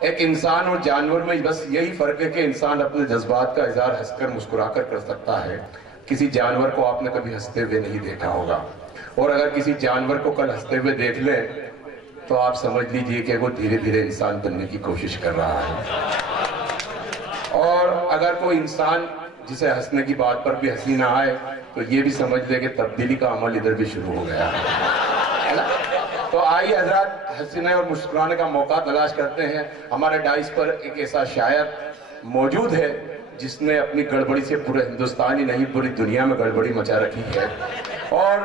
ایک انسان اور جانور میں بس یہی فرق ہے کہ انسان اپنے جذبات کا اظہار ہنس کر مسکرا کر سکتا ہے. کسی جانور کو آپ نے کبھی ہنستے ہوئے نہیں دیکھا ہوگا، اور اگر کسی جانور کو کل ہنستے ہوئے دیکھ لیں تو آپ سمجھ لیجئے کہ وہ دھیرے دھیرے انسان بننے کی کوشش کر رہا ہے. اور اگر کوئی انسان جسے ہنسنے کی بات پر بھی ہنسی نہ آئے تو یہ بھی سمجھ لے کہ تبدیلی کا عمل ادھر بھی شروع ہو گیا ہے نا؟ تو آئیے حضرات ہنسنے اور مسکرانے کا موقع تلاش کرتے ہیں. ہمارے ڈائس پر ایک ایسا شاعر موجود ہے جس نے اپنی گڑبڑی سے پورے ہندوستان ہی نہیں پوری دنیا میں گڑبڑی مچا رکھی ہے، اور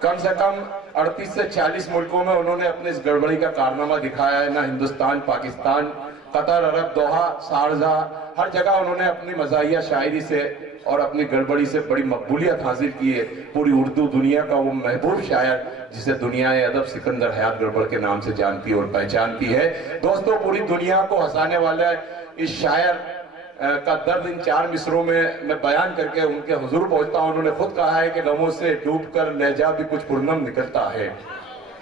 کم سے کم 38 سے 40 ملکوں میں انہوں نے اپنے اس گڑبڑی کا کارنامہ دکھایا ہے. نہ ہندوستان، پاکستان، قطر، عرب، دوحہ، شارجہ، ہر جگہ انہوں نے اپنی مزاحیہ شاعری سے اور اپنی گڑبڑی سے بڑی مقبولیت حاصل کی ہے. پوری اردو دنیا کا وہ محبوب شاعر جسے دنیا ادب سکندر حیات گڑبڑ کے نام سے جانتی اور پہچانتی ہے. دوستو، پوری دنیا کو ہنسانے والا اس شاعر کا درد ان 4 مصروں میں بیان کر کے ان کے حضور پہنچتا ہوں. انہوں نے خود کہا ہے کہ غموں سے ڈوب کر لہجہ بھی کچھ پرنم نکلتا ہے،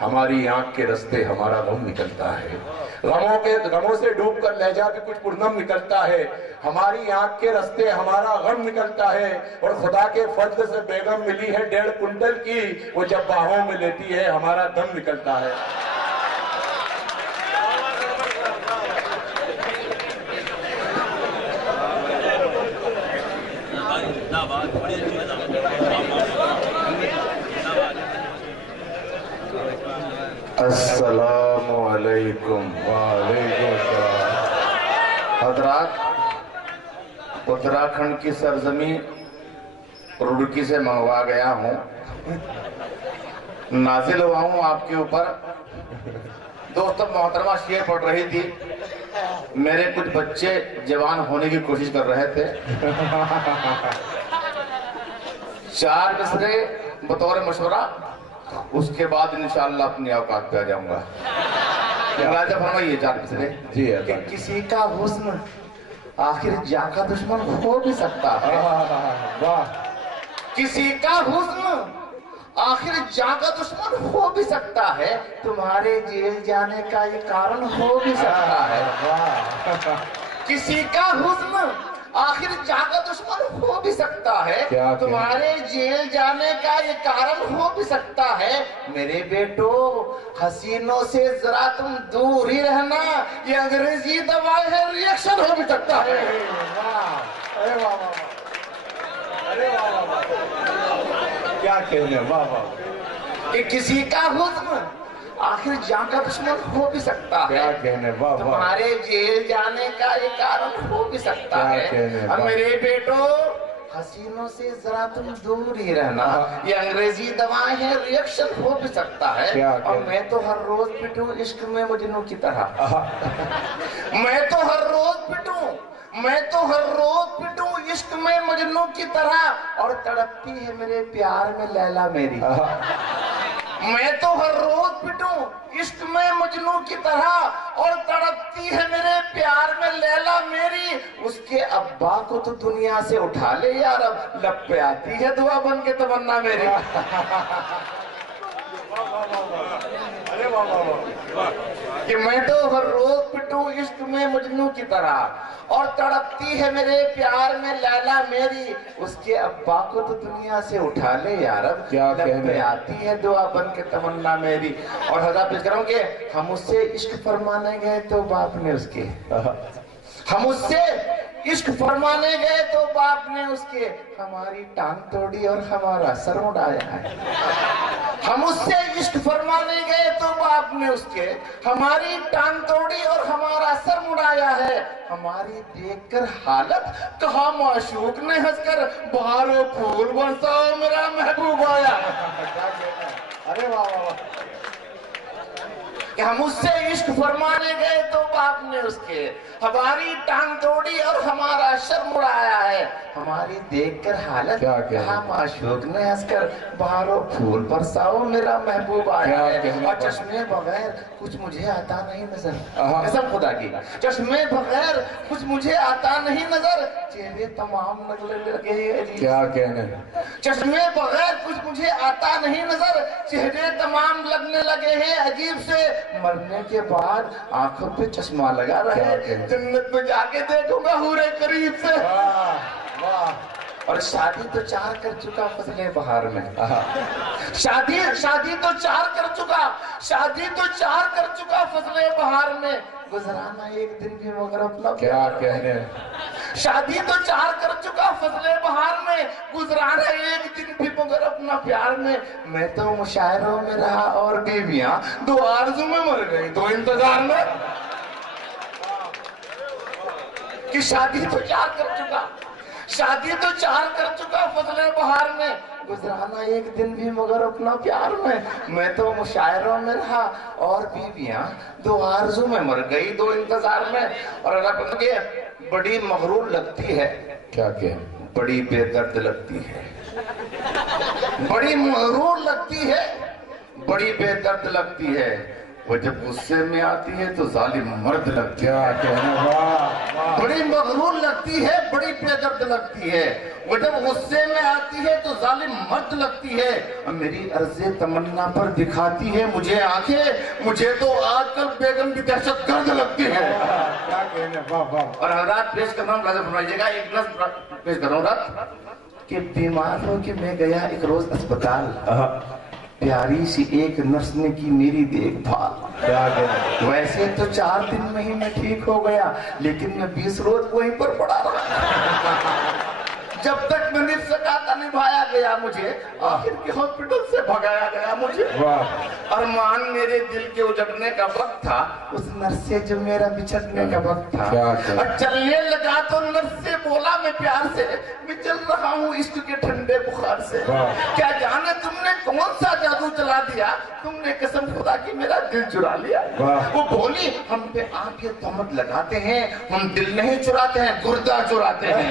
ہماری آنکھ کے رستے ہمارا غم نکلتا ہے. غموں سے ڈوب کر لہجہ بھی کچھ پرنم نکلتا ہے، ہماری آنکھ کے رستے ہمارا غم نکلتا ہے. اور خدا کے فضل سے بیگم ملی ہے 1.5 کنٹل کی، وہ جب باہوں میں لیتی ہے ہمارا دم نکلتا ہے. السلام علیکم. وعلیکم السلام. حضرات، اتراکھنڈ کی سرزمین روڑکی سے منگوا گیا ہوں، نازل ہوا ہوں آپ کے اوپر. دوستو، محترمہ شعر پڑھ رہی تھی، میرے کچھ بچے جوان ہونے کی کوشش کر رہے تھے. 4 مصرے بطور مشورہ، اس کے بعد انشاءاللہ اپنی اوقات پہ آ جاؤں گا. راجہ فرمائیے 4 مصرے. جی کہ کسی کا حسن آخر جاں کا دشمن ہو بھی سکتا ہے. کسی کا حسن آخر جاں کا دشمن ہو بھی سکتا ہے، تمہارے جیل جانے کا یہ کارن ہو بھی سکتا ہے. کسی کا حسن آخر جاں کا دشمن ہو بھی سکتا ہے، تمہارے جیل جانے کا یہ کارن ہو بھی سکتا ہے. میرے بیٹو، حسینوں سے ذرا تم دور ہی رہنا، یہ انگریزی دوا ہے، ریئیکشن ہو بھی سکتا ہے. کیا کہنے، واہ واہ. کہ کسی کا حسن آخر جاں کا دشمن ہو بھی سکتا ہے، تمہارے جیل جانے کا یہ کارن ہو بھی سکتا ہے. میرے بیٹو، حسینوں سے ذرا تم دور ہی رہنا، یہ انگریزی دوائیں ہیں، ریئیکشن ہو بھی سکتا ہے. اور میں تو ہر روز پٹوں عشق میں مجنوں کی طرح، میں تو ہر روز پٹوں عشق میں مجنوں کی طرح، اور تڑپتی ہے میرے پیار میں لیلا میری. میں تو ہر روز پٹوں عشق میں مجنوں کی طرح، اور تڑپتی ہے میرے پیار میں لیلا میری. اس کے ابا کو تو دنیا سے اٹھا لے یار، اب لب پہ آتی ہے دعا بن کے تمنا میری. کہ میں تو ہر روز پٹوں عشق میں مجنوں کی طرح، اور تڑپتی ہے میرے پیار میں لیلا میری. اس کے ابا کو تو دنیا سے اٹھا لے یار، اب لب پہ آتی ہے دعا بن کے تمنا میری. اور حضرت پیش کروں کہ ہم اس سے عشق فرمانے گئے تو باپ نے اس کے، ہم اس سے عشق فرمانے گئے تو باپ نے اس کے ہماری ٹانگ توڑی اور ہمارا سر اڑایا ہے. ہم اس سے عشق فرمانے گئے تو باپ نے اس کے ہماری ٹانگ توڑی اور ہمارا سر مڑایا ہے. ہماری دیکھ کر حالت کہا معشوق نے ہنس کر بہار و پھول برسا میرا محبوب آیا. ارے واہ واہ. کہ ہم اس سے عشق فرمانے گئے تو باپ نے اس کے ہماری ٹانگ توڑی اور ہمارا سر مڑایا ہے. ہماری دیکھ کر حالت کہا معشوق نے ہنس کر بہار و پھول برساؤ میرا محبوب آیا ہے. اور چشمے بغیر کچھ مجھے آتا نہیں نظر، قسم خدا کی، چشمے بغیر کچھ مجھے آتا نہیں نظر، چہرے تمام لگنے لگے ہیں. کیا کہنے، چشمے بغیر کچھ مجھے آتا نہیں نظر، چہرے تمام لگنے لگے ہیں عجیب سے मरने के बाद आंखों पे चश्मा लगा रहे, जन्नत में जाके देखूंगा हूरे करीब से। और शादी तो 4 कर चुका फसले बहार में। शादी तो 4 कर चुका फसले बहार में, गुजराना एक दिन भी मगर अपना। क्या कहने, शादी तो 4 कर चुका फसले बहार में, गुजराना एक दिन भी मगर अपना प्यार में। मैं तो मुशायरों में रहा और बीवियां 2 आरज़ू में मर गई 2 इंतजार में। कि शादी तो 4 कर चुका फसले बहार में, गुजराना एक दिन भी मगर अपना प्यार में। मैं तो मुशायरों में रहा और बीवियां 2 आरज़ू में मर गई 2 इंतजार में। और अल्लाह के बड़ी मगरूर लगती है, क्या कह, बड़ी बेदर्द लगती है, बड़ी मगरूर लगती है, बड़ी बेदर्द लगती है। वो जब गुस्से में आती है तो जालिम मर्द लगती है। बड़ी मगरूर लगती है, बड़ी बेदर्द लगती है। वो जब गुस्से में आती है तो जालिम मर्द लगती है। मेरी अर्ज़े तमन्ना पर दिखाती है मुझे आंखें, मुझे तो आजकल बेगम की दहशत गर्द लगती है। क्या कहने, वाह वाह। और हज़रात पेश कर रहा हूँ, नजर फरमाइएगा, एक नज़र पेश कर रहा हूँ कि बीमार हो के मैं गया एक रोज अस्पताल, प्यारी सी एक नर्स ने की मेरी देखभाल। वैसे तो 4 दिन में ही मैं ठीक हो गया, लेकिन मैं 20 रोज वहीं पर पड़ा रहा। जब तक मैं निस्सकाता निभाया गया मुझे, आखिर के हॉस्पिटल से भगाया गया मुझे। अरमान मेरे दिल के उजड़ने का वक्त था, उस नर्स से जो मेरा बिछड़ने का वक्त था। और चलने लगा तो नर्स से बोला मैं प्यार से, मैं चल रहा हूँ इश्क के ठंडे बुखार से। क्या जाने तुमने कौन सा जादू चला दिया, तुमने कसम खुदा की मेरा दिल चुरा लिया। वो बोली हम पे आप ये तहमत लगाते हैं, हम दिल नहीं चुराते हैं, गुर्दा चुराते हैं।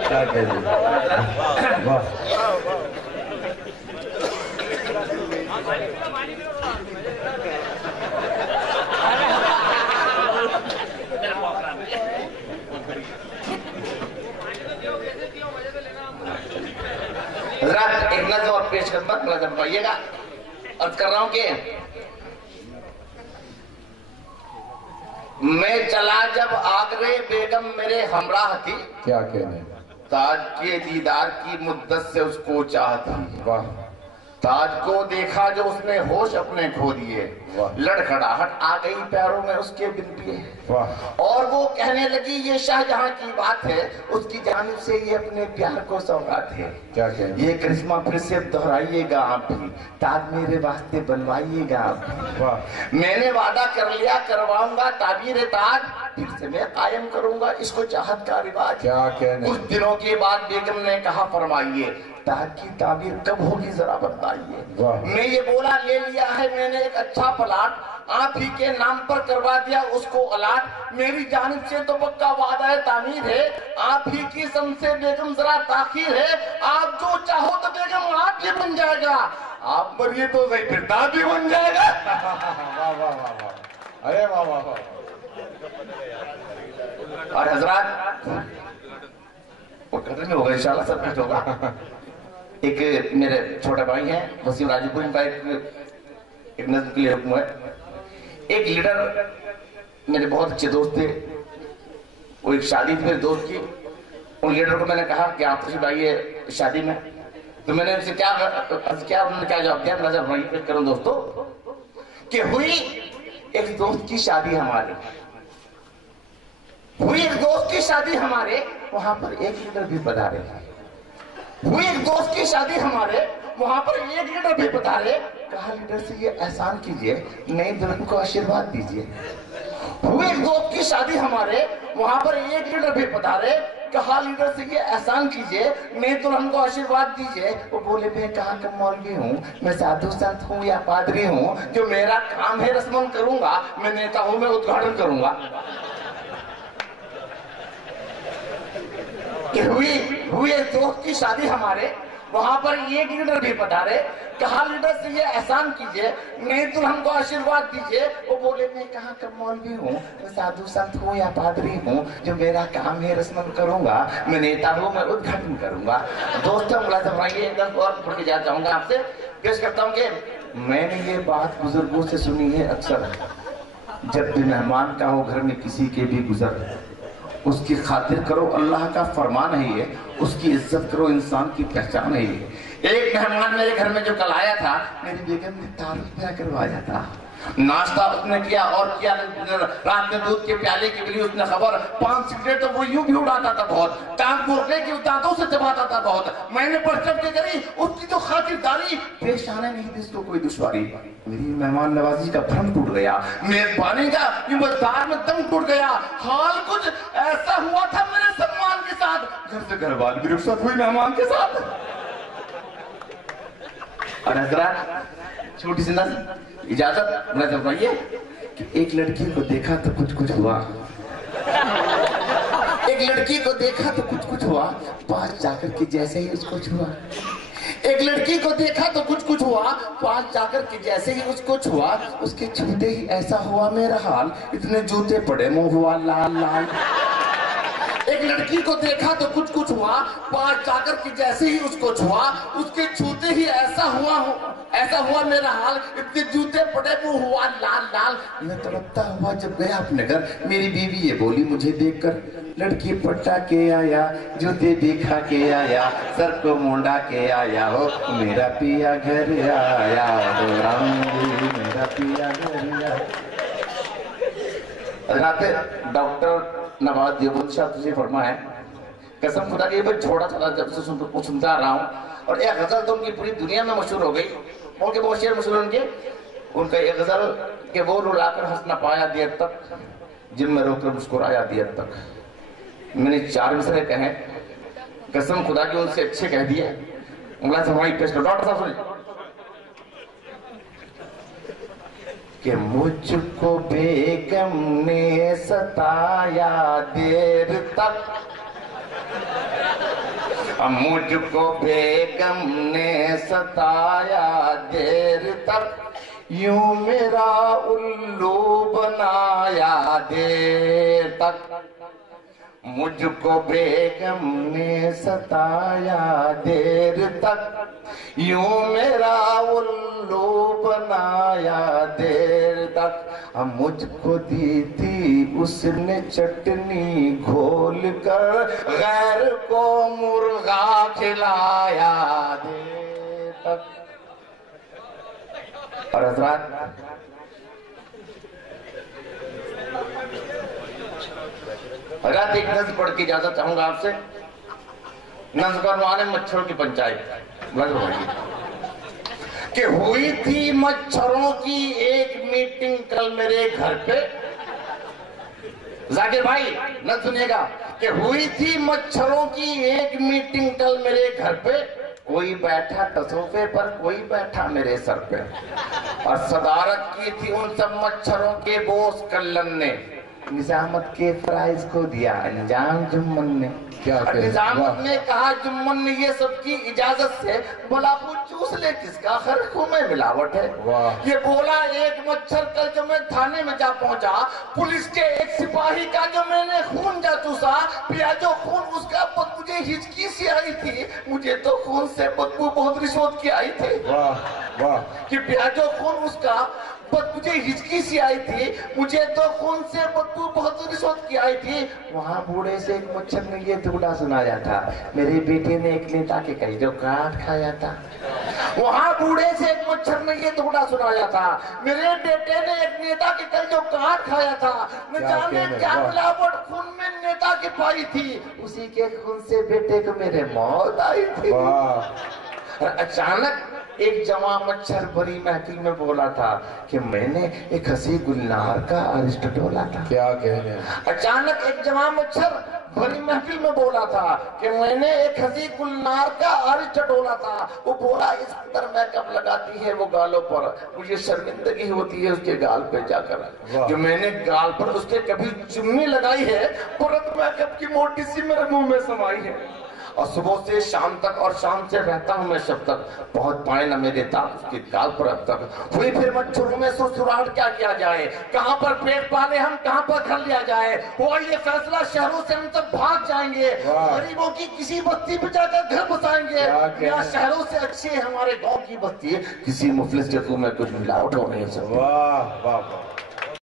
क्या कहने, वाह। एक नज़र और पेश खिदमत नजर पाइएगा। अर्ज कर रहा हूं कि मैं चला जब आगरे बेगम मेरे हमराह थी, क्या कहने, ताज के दीदार की मुद्दत से उसको चाहती। वाह। ताज को देखा जो उसने होश अपने खो दिए, लड़खड़ाहट आ गई पैरों में उसके बिन पिए। और वो कहने लगी ये शाहजहां की बात है, उसकी जानिब से ये अपने प्यार को सौगात है। क्या कहने, ये करिश्मा फिर से दोहराइएगा आप भी, ताज मेरे वास्ते बनवाइएगा आप भी। मैंने वादा कर लिया करवाऊंगा ताबीर ताज, फिर से मैं कायम करूंगा इसको चाहत का रिवाज। क्या कहने, कुछ दिनों के बाद बेगम ने कहा फरमाइए ताज की ताबीर कब होगी जरा बताइए। मैं ये बोला ले लिया है मैंने एक अच्छा प्लाट, आप ही के नाम पर करवा दिया उसको अलाट। मेरी जानिब से तो पक्का वादा है तामीर है, आप ही की सम से बेगम जरा ताखीर है। आप जो चाहो तो बेगम आप ही बन जाएगा, आप मरिए तो सही फिर ताज भी बन जाएगा। वाह वाह वाह वाह, अरे वाह वाह वाह। और हजरात वो खत्म में होगा इंशाल्लाह, सब कुछ होगा। एक मेरे छोटे भाई हैं वसीम राजूपुर, इनका एक नज़र के लिए हुक्म है। एक लीडर मेरे बहुत अच्छे दोस्त थे, वो एक शादी थी मेरे दोस्त की, उन लीडर को मैंने कहा कि आप तशरीफ आइए शादी में। तो मैंने उनसे क्या उन्होंने क्या जवाब दिया, नजर वहीं करो दोस्तों, कि हुई एक दोस्त की शादी हमारी, हुई एक दोस्त की शादी हमारे, वहां पर एक लीडर भी पधारे। हुई एक दोस्त की शादी हमारे, वहां पर एक लीडर भी पधारे। कहा लीडर से ये एहसान कीजिए, नई दुल्हन को आशीर्वाद दीजिए। हुई एक दोस्त की शादी हमारे, वहां पर एक लीडर भी पधारे। कहा लीडर से ये एहसान कीजिए, नई दुल्हन को आशीर्वाद दीजिए। वो बोले मैं कहाँ का मौलवी हूँ, मैं साधु संत हूँ या पादरी हूँ, जो मेरा काम है रस्मन करूंगा, मैं नेता हूँ मैं उद्घाटन करूंगा। कि हुई एक दोस्त की शादी हमारे, वहां पर एक लीडर भी पधारे, कहा लीडर से ये एहसान कीजिए, मेरी दुल्हन को आशीर्वाद दीजिए। वो बोले मैं कहाँ का मौलवी हूँ, मैं साधु संत हूँ या पादरी हूँ, जो मेरा काम है रस्म करूंगा, मैं नेता हूँ, मैं उद्घाटन करूंगा। दोस्तों ये एक दस और पढ़ के जाना चाहूंगा, आपसे पेश करता हूँ कि मैंने ये बात बुजुर्गों से सुनी है अक्सर, जब भी मेहमान का हो घर में किसी के भी गुजर, उसकी खातिर करो, अल्लाह का फरमान है ये, उसकी इज्जत करो, इंसान की पहचान है ये। एक मेहमान मेरे घर में जो कल आया था, मेरी बेगम ने तारुफ पिया करवाया था, नाश्ता उसने किया और किया, रात में दूध के प्याले के लिए उसने खबर, 5 सिगरेट तो वो यूं भी उड़ाता था बहुत, टांग मुर्गे की दांतों से चबाता था बहुत, मैंने परचम के करी उसकी तो खातिरदारी, पेश आने नहीं दी उसको कोई दुश्वारी। मेरी मेहमान नवाजी का भ्रम टूट गया, मेजबानी का ईमानदार में दम टूट गया, हाल कुछ ऐसा हुआ था मेरे सम्मान के साथ, घर से घर वाले भी रुखसत हुई मेहमान के साथ। और हजरात छोटी सी नज़र इजाजत न जमाइए कि एक लड़की को देखा तो कुछ कुछ हुआ, एक लड़की को देखा तो कुछ कुछ हुआ, पास जाकर के जैसे ही उसको छुआ, एक लड़की को देखा तो कुछ कुछ हुआ, पास जाकर के जैसे ही उसको छुआ, उसके छूते ही ऐसा हुआ मेरा हाल, इतने जूते पड़े मुंह हुआ लाल लाल। एक लड़की को देखा तो कुछ कुछ हुआ, पास जाकर के जैसे ही उसको छुआ, उसके छूते ही ऐसा हुआ मेरा हाल, इतने जूते पड़े मुंह हुआ लाल लाल। मैं तड़पता हुआ जब गया अपने घर, मेरी बीवी ये बोली मुझे देखकर, लड़की पट्टा के आया, जूते दिखा के आया, सर को मुंडा के आया हो, मेरा पिया घर आया हो राम जी, मेरा पिया घर आया। डॉक्टर नवाज देवबंद शाह तुझे फरमा है, कसम खुदा की मैं छोटा छोटा जब से सुनता रहा हूँ, और एक गजल तो उनकी पूरी दुनिया में मशहूर हो गई, उनके बहुत शेर मशहूर उनके, उनका एक गजल के वो रुलाकर हंस न पाया देर तक, जिन में रोकर मुस्कुराया देर तक। मैंने 4 मिसरे कहे, कसम खुदा की उनसे अच्छे कह दिए, उंगला से वहीं पेश करो। डॉक्टर साहब सुनिए कि मुझको बेगम ने सताया देर तक, मुझको बेगम ने सताया देर तक, यूं मेरा उल्लू बनाया देर तक, मुझको बेगम ने सताया देर तक, यूं मेरा उल्लू बनाया देर तक, मुझको दी थी उसने चटनी घोल कर, गैर को मुर्गा खिलाया देर तक। और हज़रात अगर एक नज़्म पढ़ के इजाजत चाहूंगा आपसे, नज़्म करवाने मच्छरों की पंचायत कि हुई थी मच्छरों की एक मीटिंग कल मेरे घर पे, जाकिर भाई न सुनिएगा, कि हुई थी मच्छरों की एक मीटिंग कल मेरे घर पे, कोई बैठा तसोफे पर, कोई बैठा मेरे सर पे, और सदारत की थी उन सब मच्छरों के बोस कल्लन ने, निजामत के फराइज को दिया अंजाम जुम्मन ने। निजामत ने कहा जुम्मन ने ये सबकी इजाजत से, बोला वो चूस ले किसका, हर खून में मिलावट है। ये बोला एक मच्छर कल जो मैं थाने में जा पहुंचा, पुलिस के एक सिपाही का जो मैंने खून जा चूसा, पिया जो खून उसका मुझे हिचकी सी आई थी, मुझे तो खून से बदबू बहुत रिश्वत की आई थी। वाह वाह कि पिया जो खून उसका मुझे हिचकी सी आई थी, मुझे तो खून से बदबू बहुत रिश्वत की आई थी। वहाँ बूढ़े से एक मच्छर ने ये टुकड़ा सुनाया था, मेरे बेटे ने एक नेता के कहीं जो काट खाया था। वहाँ बूढ़े से एक मच्छर ने ये टुकड़ा सुनाया था, मेरे बेटे ने एक नेता के कहीं जो काट खाया था। न जाने क्या मिलावट खून में नेता की पाई थी, उसी के खून से बेटे को मेरे मौत आई थी। अचानक एक जवां मच्छर बड़ी महफिल में बोला था कि मैंने एक हंसी गुलनार का अरिष्ट डोला था। क्या कहने। अचानक एक जवां मच्छर बड़ी महफिल में बोला था कि मैंने एक हंसी गुलनार का अरिष्ट डोला था। वो बोला इस अंदर मैकअप लगाती है वो गालों पर, मुझे शर्मिंदगी होती है उसके गाल पे जाकर, जो मैंने गाल पर उसके कभी चुन्नी लगाई है, तुरंत मैकअप की मोटी सी मेरे मुंह में समाई है। اور صبح سے شام تک اور شام سے رہتا ہوں میں شب تک، بہت پائے نہ میرے دانت اس کی گال پر اب تک، ہوئی پھر مچھروں میں سرسراہٹ کیا کیا جائے، کہاں پر پیٹ پالے ہم کہاں پر گھر لیا جائے، ہوا یہ فیصلہ شہروں سے ہم سب بھاگ جائیں گے، غریبوں کی کسی بستی پہ جا کر گھر بسائیں گے، یا شہروں سے اچھے ہمارے گاؤں کی بستی ہے، کسی مفلس کے کو میں کچھ ملاوٹ ہو نہیں سکتی۔ واہ واہ واہ